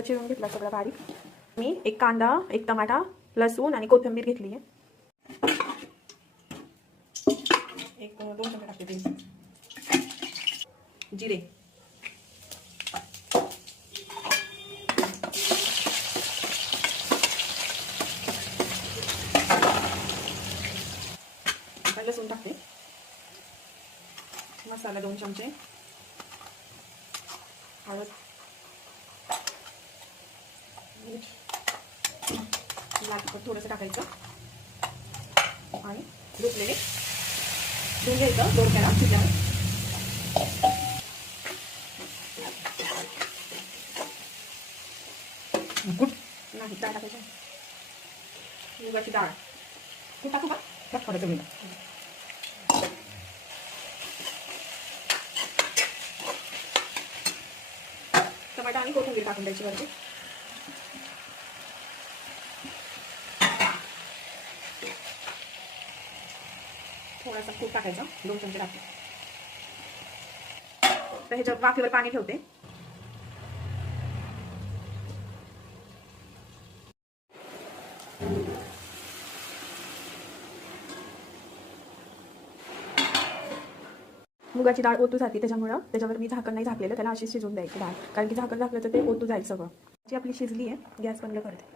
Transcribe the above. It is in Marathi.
चिरून घेतला सगळं बारीक। मी एक कांदा, एक टमाटा, लसूण आणि कोथिंबीर घेतली आहे। एक 2 चमचे टाकते तेल, जिरे, लसूण टाकते, मसाला 2 चमचे, हळद, मीठ, लाल तिखट थोडंसं टाकायचं आणि धुतलेले धुवून घ्यायचं 2 वेळा शिजल्यावर। नाही डाळ टाकायची, मुगाची डाळ तू टाकू का? थोडंसं मी टमाटा आणि कोथिंबीर टाकून द्यायची वरती। थोडासा तूप टाकायचा, 2 चमचे टाकते। तर ह्याच्या वाफेवर पाणी ठेवते। मुगाची डाळ ओतू जाते, त्याच्यामुळं त्याच्यावर मी झाकण नाही झाकलेलं, त्याला अशी शिजवून द्यायची डाळ, कारण की झाकण झाकलं तर ते ओतू जाईल सगळं। जी आपली शिजली आहे, गॅस बंद करते।